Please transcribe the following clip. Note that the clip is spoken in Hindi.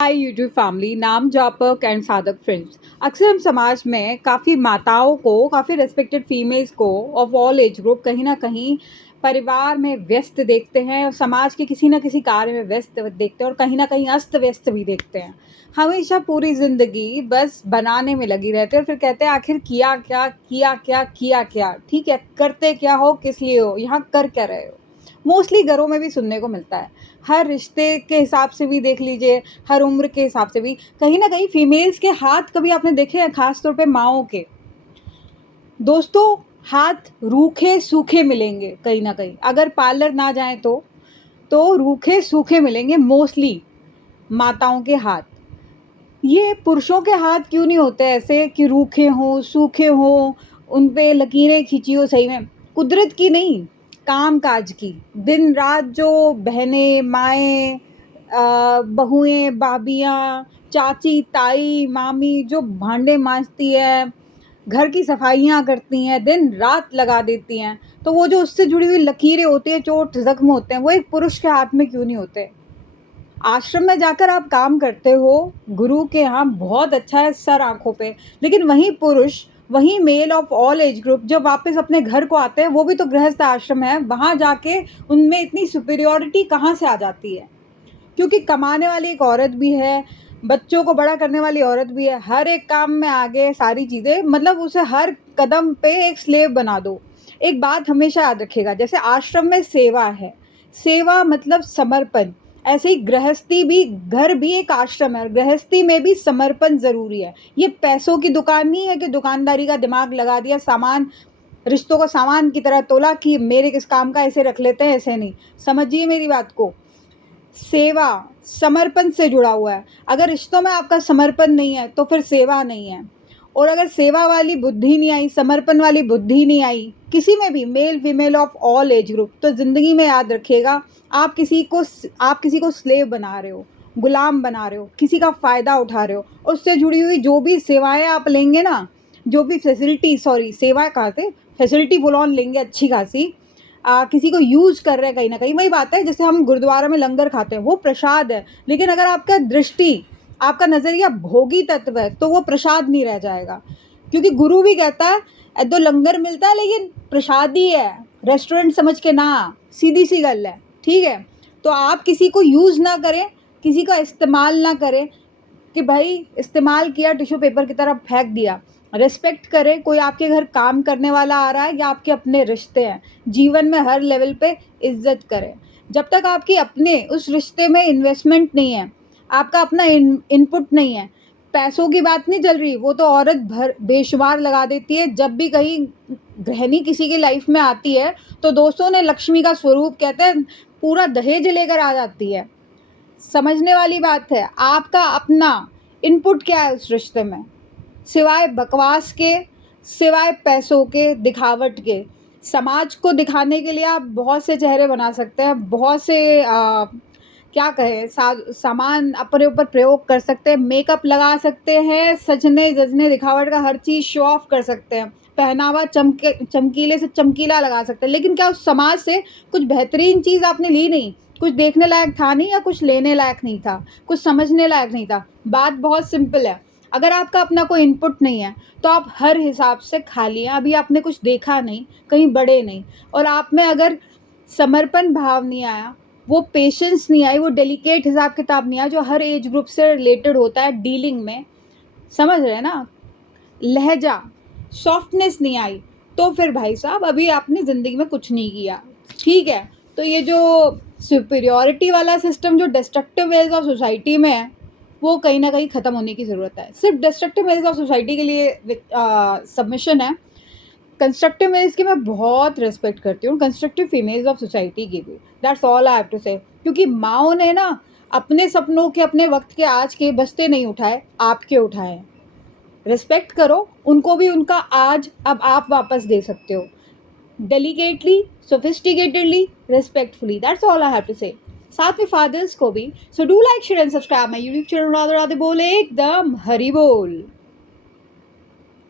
हाय यूट्यूब फैमिली, नाम जापक एंड साधक फ्रेंड्स। अक्सर हम समाज में काफ़ी माताओं को, काफ़ी रेस्पेक्टेड फीमेल्स को ऑफ ऑल एज ग्रुप कहीं ना कहीं परिवार में व्यस्त देखते हैं और समाज के किसी न किसी कार्य में व्यस्त देखते हैं और कहीं ना कहीं अस्त व्यस्त भी देखते हैं। हमेशा पूरी ज़िंदगी बस बनाने में लगी रहते हैं और फिर कहते हैं आखिर किया क्या किया क्या किया क्या। ठीक है, करते क्या हो, किस लिए हो, यहाँ कर क्या रहे हो। मोस्टली घरों में भी सुनने को मिलता है। हर रिश्ते के हिसाब से भी देख लीजिए, हर उम्र के हिसाब से भी कहीं ना कहीं फीमेल्स के हाथ कभी आपने देखे हैं, खास तौर पे माओं के। दोस्तों, हाथ रूखे सूखे मिलेंगे कहीं ना कहीं, अगर पार्लर ना जाए तो रूखे सूखे मिलेंगे मोस्टली माताओं के हाथ। ये पुरुषों के हाथ क्यों नहीं होते ऐसे कि रूखे हों, सूखे हों, उन पे लकीरें खींची हो। सही में कुदरत की नहीं, काम काज की। दिन रात जो बहनें, माएँ, बहुएँ, भाभियाँ, चाची, ताई, मामी जो भांडे मांजती है, घर की सफाइयाँ करती हैं, दिन रात लगा देती हैं, तो वो जो उससे जुड़ी हुई लकीरें होती हैं, चोट ज़ख्म होते हैं, वो एक पुरुष के हाथ में क्यों नहीं होते। आश्रम में जाकर आप काम करते हो, गुरु के यहाँ बहुत अच्छा है, सर आँखों पे, लेकिन वहीं पुरुष, वहीं male of all age group जब वापस अपने घर को आते हैं, वो भी तो गृहस्थ आश्रम है, वहाँ जाके उनमें इतनी सुपीरियॉरिटी कहाँ से आ जाती है। क्योंकि कमाने वाली एक औरत भी है, बच्चों को बड़ा करने वाली औरत भी है, हर एक काम में आगे, सारी चीज़ें, मतलब उसे हर कदम पे एक स्लेव बना दो। एक बात हमेशा याद रखिएगा, जैसे आश्रम में सेवा है, सेवा मतलब समर्पण, ऐसे ही गृहस्थी भी, घर भी एक आश्रम है और गृहस्थी में भी समर्पण ज़रूरी है। ये पैसों की दुकान नहीं है कि दुकानदारी का दिमाग लगा दिया, सामान, रिश्तों को सामान की तरह तोला कि मेरे किस काम का, ऐसे रख लेते हैं, ऐसे नहीं। समझिए मेरी बात को। सेवा समर्पण से जुड़ा हुआ है। अगर रिश्तों में आपका समर्पण नहीं है तो फिर सेवा नहीं है। और अगर सेवा वाली बुद्धि नहीं आई, समर्पण वाली बुद्धि नहीं आई किसी में भी, male female of all age group, तो ज़िंदगी में याद रखिएगा, आप किसी को स्लेव बना रहे हो, गुलाम बना रहे हो, किसी का फ़ायदा उठा रहे हो। उससे जुड़ी हुई जो भी सेवाएं आप लेंगे ना, जो भी फैसिलिटी, सॉरी सेवाएं कहाँ से, फैसिलिटी फुल ऑन लेंगे अच्छी खासी, किसी को यूज़ कर रहे हैं कहीं न कहीं, वही बात है जैसे हम गुरुद्वारा में लंगर खाते हैं, वो प्रसाद है। लेकिन अगर आपका दृष्टि, आपका नज़रिया भोगी तत्व है, तो वो प्रसाद नहीं रह जाएगा। क्योंकि गुरु भी कहता है तो लंगर मिलता है लेकिन प्रसाद ही है, रेस्टोरेंट समझ के ना, सीधी-सी गल है, ठीक है? तो आप किसी को यूज़ ना करें, किसी का इस्तेमाल ना करें कि भाई इस्तेमाल किया, टिश्यू पेपर की तरह फेंक दिया। रिस्पेक्ट करें, कोई आपके घर काम करने वाला आ रहा है या आपके अपने रिश्ते हैं, जीवन में हर लेवल पे इज्जत करें। जब तक आपकी अपने उस रिश्ते में इन्वेस्टमेंट नहीं है, आपका अपना इनपुट नहीं है, पैसों की बात नहीं चल रही, वो तो औरत भर बेशुमार लगा देती है। जब भी कहीं गृहिणी किसी की लाइफ में आती है तो दोस्तों ने लक्ष्मी का स्वरूप, कहते हैं पूरा दहेज लेकर आ जाती है। समझने वाली बात है, आपका अपना इनपुट क्या है उस रिश्ते में, सिवाय बकवास के, सिवाय पैसों के, दिखावट के। समाज को दिखाने के लिए आप बहुत से चेहरे बना सकते हैं, बहुत से क्या कहें, सामान अपने ऊपर प्रयोग कर सकते हैं, मेकअप लगा सकते हैं, सजने जजने, दिखावट का हर चीज़ शो ऑफ कर सकते हैं, पहनावा चमकीले से चमकीला लगा सकते हैं, लेकिन क्या उस समाज से कुछ बेहतरीन चीज़ आपने ली नहीं, कुछ देखने लायक था नहीं, या कुछ लेने लायक नहीं था, कुछ समझने लायक नहीं था। बात बहुत सिंपल है, अगर आपका अपना कोई इनपुट नहीं है तो आप हर हिसाब से खाली हैं। अभी आपने कुछ देखा नहीं, कहीं बढ़े नहीं, और आप में अगर समर्पण भाव नहीं आया, वो पेशेंस नहीं आई, वो डेलिकेट हिसाब किताब नहीं आया जो हर एज ग्रुप से रिलेटेड होता है डीलिंग में, समझ रहे हैं ना, लहजा, सॉफ्टनेस नहीं आई, तो फिर भाई साहब अभी आपने ज़िंदगी में कुछ नहीं किया। ठीक है, तो ये जो सुपीरियॉरिटी वाला सिस्टम जो डिस्ट्रक्टिव वेज ऑफ सोसाइटी में है, वो कहीं ना कहीं ख़त्म होने की ज़रूरत है। सिर्फ डिस्ट्रक्टिव वेज ऑफ सोसाइटी के लिए सबमिशन है, कंस्ट्रक्टिव मेल्स की मैं बहुत रिस्पेक्ट करती हूँ, कंस्ट्रक्टिव फीमेल्स ऑफ सोसाइटी की भी, that's all I have to say. क्योंकि माओ ने ना अपने सपनों के, अपने वक्त के, आज के बस्ते नहीं उठाए, आपके उठाए हैं। रिस्पेक्ट करो उनको भी, उनका आज अब आप वापस दे सकते हो, delicately, sophisticatedly, respectfully, that's all I have to say. साथ में फादर्स को भी। So do like, share and subscribe my YouTube channel. Radhe Radhe बोले एकदम हरी बोल।